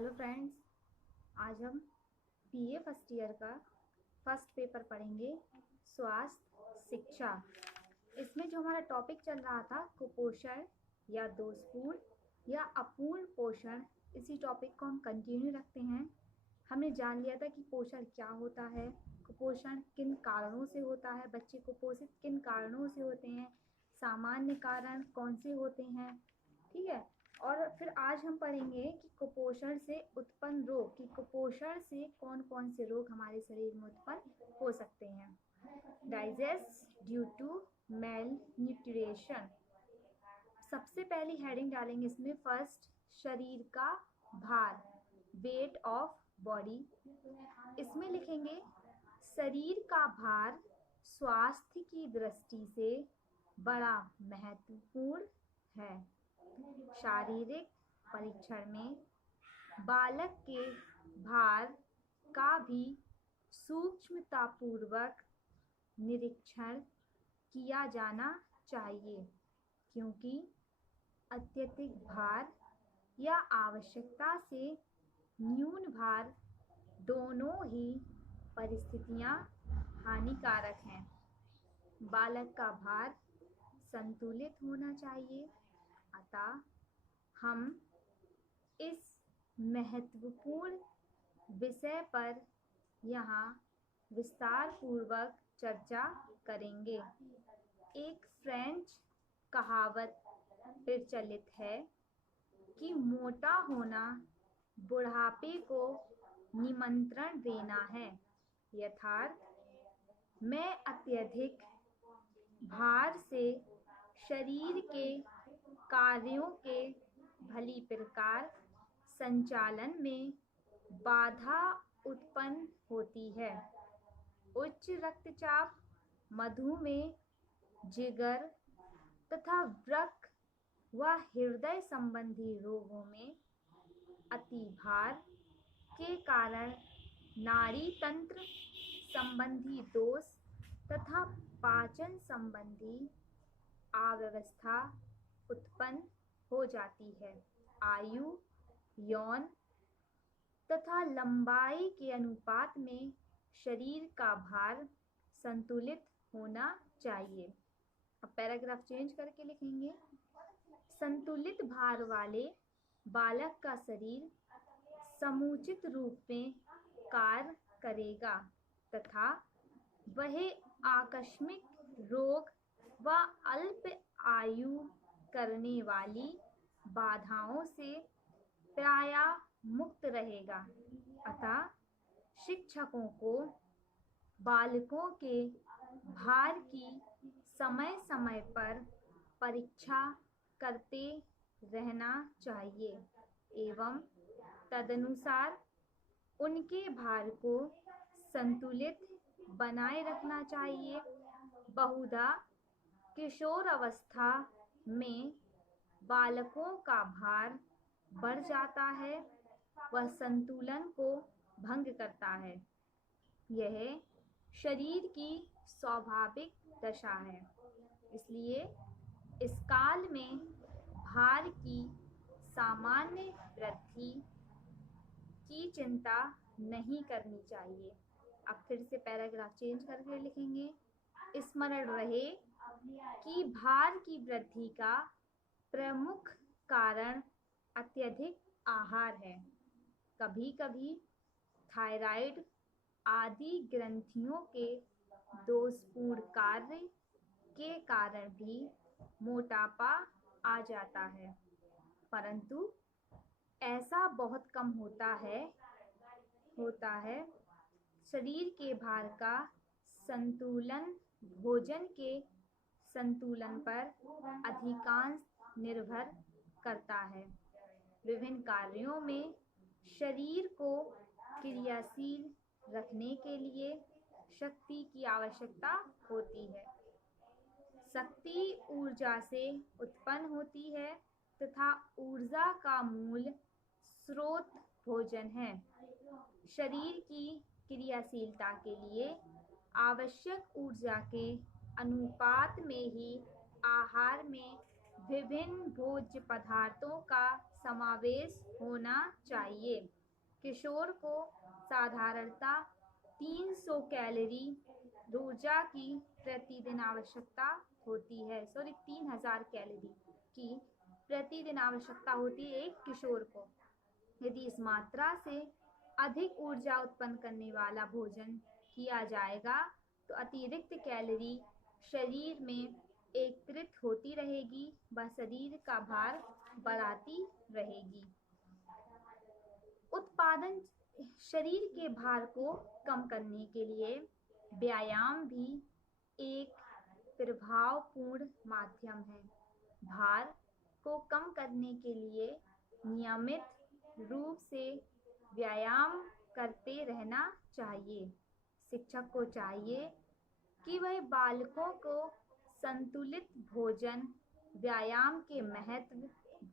Hello friends, आज हम BA first year का फर्स्ट पेपर पढ़ेंगे, स्वास्थ्य शिक्षा। इसमें जो हमारा टॉपिक चल रहा था कुपोषण या दोषपूर्ण या अपूर्ण पोषण, इसी टॉपिक को हम कंटिन्यू रखते हैं। हमने जान लिया था कि पोषण क्या होता है, कुपोषण किन कारणों से होता है, बच्चे कुपोषित किन कारणों से होते हैं, सामान्य कारण कौन से होते हैं, ठीक है। और फिर आज हम पढ़ेंगे कि कुपोषण से उत्पन्न रोग, कि कुपोषण से कौन कौन से रोग हमारे शरीर में उत्पन्न हो सकते हैं। Digest due to malnutrition. सबसे पहली हेडिंग डालेंगे इसमें, फर्स्ट शरीर का भार, वेट ऑफ बॉडी। इसमें लिखेंगे शरीर का भार स्वास्थ्य की दृष्टि से बड़ा महत्वपूर्ण है। शारीरिक परीक्षण में बालक के भार का भी सूक्ष्मतापूर्वक निरीक्षण किया जाना चाहिए, क्योंकि अत्यधिक भार या आवश्यकता से न्यून भार दोनों ही परिस्थितियां हानिकारक हैं। बालक का भार संतुलित होना चाहिए। अतः हम इस महत्वपूर्ण विषय पर यहाँ विस्तार पूर्वक चर्चा करेंगे। एक फ्रेंच कहावत प्रचलित है कि मोटा होना बुढ़ापे को निमंत्रण देना है। यथार्थ में अत्यधिक भार से शरीर के कार्यों के भली प्रकार संचालन में बाधा उत्पन्न होती है। उच्च रक्तचाप, मधुमेह, जिगर तथा वृक्क व हृदय संबंधी रोगों में अतिभार के कारण नाड़ी तंत्र संबंधी दोष तथा पाचन संबंधी अव्यवस्था उत्पन्न हो जाती है। आयु, यौन तथा लंबाई के अनुपात में शरीर का भार संतुलित होना चाहिए। अब पैराग्राफ चेंज करके लिखेंगे, संतुलित भार वाले बालक का शरीर समुचित रूप में कार्य करेगा तथा वह आकस्मिक रोग व अल्प आयु करने वाली बाधाओं से प्रायः मुक्त रहेगा। अतः शिक्षकों को बालकों के भार की समय समय पर परीक्षा करते रहना चाहिए एवं तदनुसार उनके भार को संतुलित बनाए रखना चाहिए। बहुधा किशोर अवस्था में बालकों का भार बढ़ जाता है, वह संतुलन को भंग करता है। यह शरीर की स्वाभाविक दशा है, इसलिए इस काल में भार की सामान्य वृद्धि की चिंता नहीं करनी चाहिए। अब फिर से पैराग्राफ चेंज करके लिखेंगे, स्मरण रहे कि भार की वृद्धि का प्रमुख कारण अत्यधिक आहार है। कभी कभी थायराइड आदि ग्रंथियों के दोषपूर्ण कार्य के कारण भी मोटापा आ जाता है, परंतु ऐसा बहुत कम होता है। शरीर के भार का संतुलन भोजन के संतुलन पर अधिकांश निर्भर करता है। विभिन्न कार्यों में शरीर को क्रियाशील रखने के लिए शक्ति की आवश्यकता होती है। शक्ति ऊर्जा से उत्पन्न होती है तथा ऊर्जा का मूल स्रोत भोजन है। शरीर की क्रियाशीलता के लिए आवश्यक ऊर्जा के अनुपात में ही आहार में विभिन्न भोज्य पदार्थों का समावेश होना चाहिए। किशोर को साधारणतः 300 कैलोरी ऊर्जा की प्रतिदिन आवश्यकता होती है। 3000 कैलोरी की प्रतिदिन आवश्यकता होती है एक किशोर को। यदि इस मात्रा से अधिक ऊर्जा उत्पन्न करने वाला भोजन किया जाएगा तो अतिरिक्त कैलोरी शरीर में एकत्रित होती रहेगी व शरीर का भार बढ़ाती रहेगी। उत्पादन शरीर के भार को कम करने के लिए व्यायाम भी एक प्रभावपूर्ण माध्यम है। भार को कम करने के लिए नियमित रूप से व्यायाम करते रहना चाहिए। शिक्षक को चाहिए कि वह बालकों को संतुलित भोजन, व्यायाम के महत्व,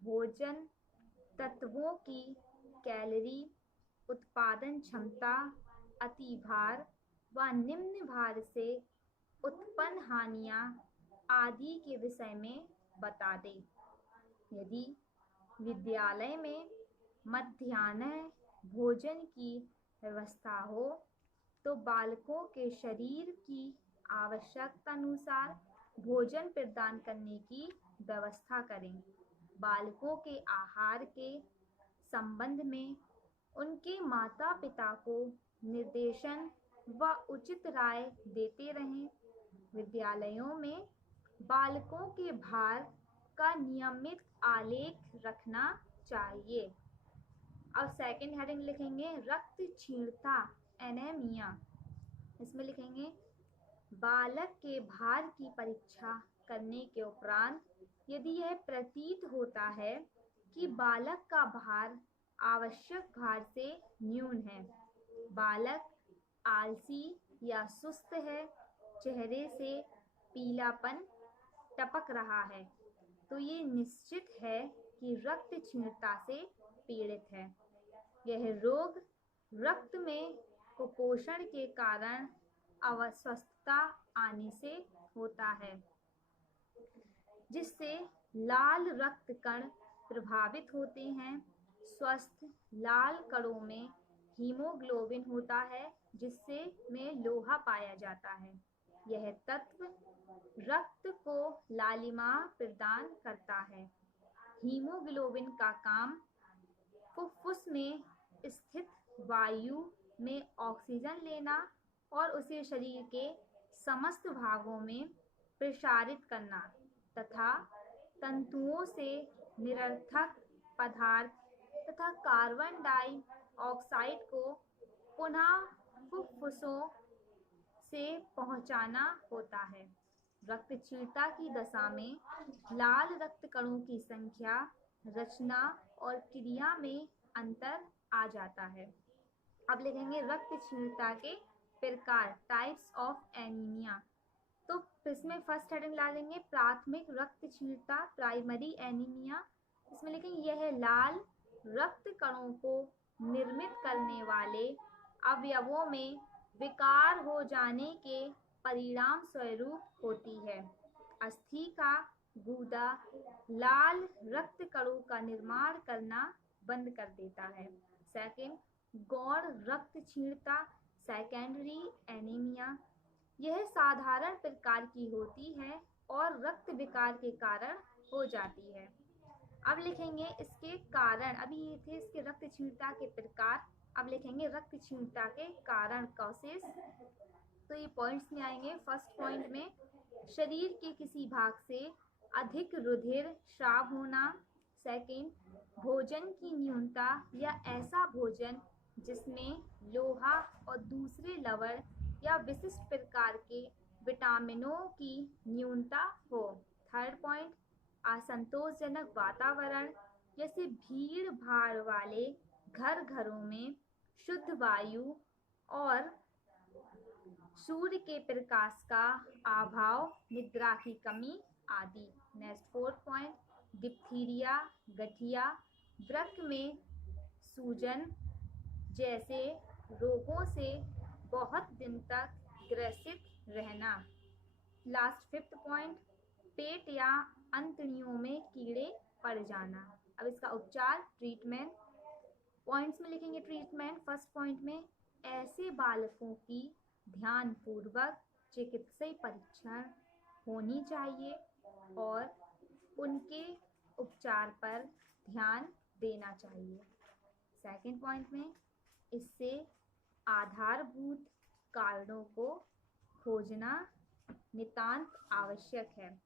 भोजन तत्वों की कैलोरी, उत्पादन क्षमता, अतिभार व निम्न भार से उत्पन्न हानियाँ आदि के विषय में बता दे। यदि विद्यालय में मध्याह्न भोजन की व्यवस्था हो तो बालकों के शरीर की आवश्यकता अनुसार भोजन प्रदान करने की व्यवस्था करें। बालकों के आहार के संबंध में उनके माता पिता को निर्देशन व उचित राय देते रहें। विद्यालयों में बालकों के भार का नियमित आलेख रखना चाहिए। अब सेकंड हेडिंग लिखेंगे रक्त क्षीणता, एनीमिया। इसमें लिखेंगे बालक के भार की परीक्षा करने के उपरांत यदि यह प्रतीत होता है कि बालक का भार आवश्यक भार से न्यून है, बालक आलसी या सुस्त है, चेहरे से पीलापन टपक रहा है, तो ये निश्चित है कि रक्त क्षीणता से पीड़ित है। यह रोग रक्त में कुपोषण के कारण अस्वस्थता आने से होता है, जिससे लाल रक्त कण प्रभावित होते हैं। स्वस्थ लाल कणों में हीमोग्लोबिन होता है जिससे में लोहा पाया जाता है। यह तत्व रक्त को लालिमा प्रदान करता है। हीमोग्लोबिन का काम फुफ्फुस में स्थित वायु में ऑक्सीजन लेना और उसे शरीर के समस्त भागों में प्रसारित करना तथा तंतुओं से निरर्थक पदार्थ तथा कार्बन डाइऑक्साइड को पुनः फुफ्फुसों से पहुंचाना होता है। रक्त क्षीणता की दशा में लाल रक्त कणों की संख्या, रचना और क्रिया में अंतर आ जाता है। अब लिखेंगे रक्त क्षीणता के प्रकार, टाइप्स ऑफ एनीमिया। तो इसमें फर्स्ट हेडिंग ला लेंगे प्राथमिक रक्त क्षीणता, प्राइमरी एनीमिया। इसमें लिखेंगे यह लाल रक्त कणों को निर्मित करने वाले अवयवों में विकार हो जाने के परिणाम स्वरूप होती है। अस्थि का गूदा लाल रक्त कणों का निर्माण करना बंद कर देता है। सेकंड, गौण रक्त क्षीणता, सेकेंडरी एनीमिया। यह साधारण प्रकार की होती है और रक्त विकार के कारण हो जाती है। अब लिखेंगे इसके कारण, अभी ये थे इसके रक्त क्षीणता के प्रकार, अब लिखेंगे रक्त क्षीणता के कारण, कॉसेस। तो ये पॉइंट्स में आएंगे। फर्स्ट पॉइंट में शरीर के किसी भाग से अधिक रुधिर स्राव होना। सेकंड, भोजन की न्यूनता या ऐसा भोजन जिसमें लोहा और दूसरे लवण या विशिष्ट प्रकार के विटामिनों की न्यूनता हो। थर्ड पॉइंट, असंतोषजनक वातावरण जैसे भीड़ भाड़ वाले घरों में शुद्ध वायु और सूर्य के प्रकाश का अभाव, निद्रा की कमी आदि। नेक्स्ट फोर्थ पॉइंट, डिप्थीरिया, गठिया, वृक्क में सूजन जैसे रोगों से बहुत दिन तक ग्रसित रहना। लास्ट फिफ्थ पॉइंट, पेट या अंतड़ियों में कीड़े पड़ जाना। अब इसका उपचार, ट्रीटमेंट, पॉइंट्स में लिखेंगे ट्रीटमेंट। फर्स्ट पॉइंट में ऐसे बालकों की ध्यानपूर्वक चिकित्सीय परीक्षण होनी चाहिए और उनके उपचार पर ध्यान देना चाहिए। सेकंड पॉइंट में इससे आधारभूत कारणों को खोजना नितांत आवश्यक है।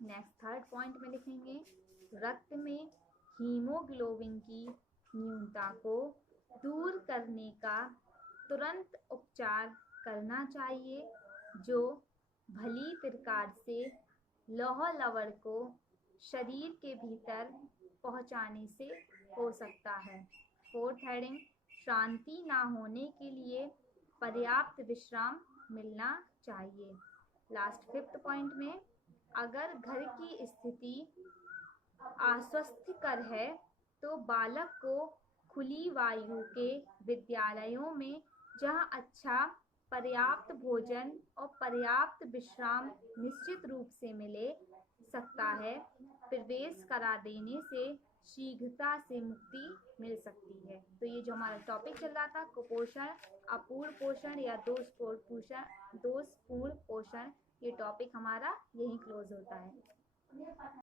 नेक्स्ट थर्ड पॉइंट में लिखेंगे रक्त में हीमोग्लोबिन की न्यूनता को दूर करने का तुरंत उपचार करना चाहिए, जो भली प्रकार से लौह लवण को शरीर के भीतर पहुंचाने से हो सकता है। फोर्थ हेडिंग, शांति ना होने के लिए पर्याप्त विश्राम मिलना चाहिए। लास्ट फिफ्थ पॉइंट में अगर घर की स्थिति आश्वस्तिकर है तो बालक को खुली वायु के विद्यालयों में, जहां अच्छा पर्याप्त भोजन और पर्याप्त विश्राम निश्चित रूप से मिले सकता है, प्रवेश करा देने से शीघ्रता से मुक्ति मिल सकती है। तो ये जो हमारा टॉपिक चल रहा था कुपोषण, अपूर्ण पोषण या दोषपूर्ण पोषण, ये टॉपिक हमारा यहीं क्लोज होता है।